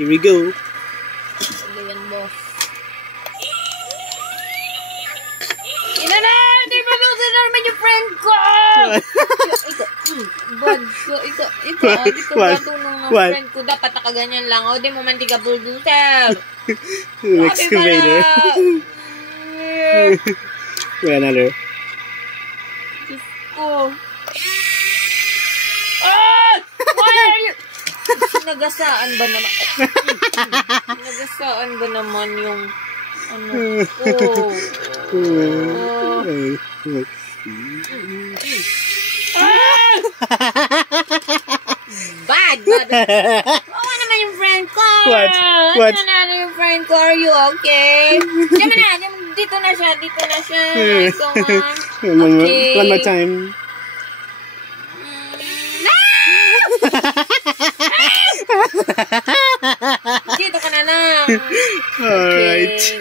Here we go. Ano yan, boss? Ina na! Hindi pa gusto naman yung friend ko! Ito, bad ko. Ito, gatunong ng friend ko. Dapat nakaganyan lang. O, di mo man di ka bulldozer. Excavator. Wait, another. Diyos ko. Ah! Why are you... Nagasaan ba naman? Nagasaan ba naman yung... Ano ko? Ah! Bad! Oo naman yung friend ko! What? Ano na yung friend ko? Are you okay? Diyan na! Dito na siya! Ito nga. Okay. One more time. Dito ka na lang. Alright. Okay.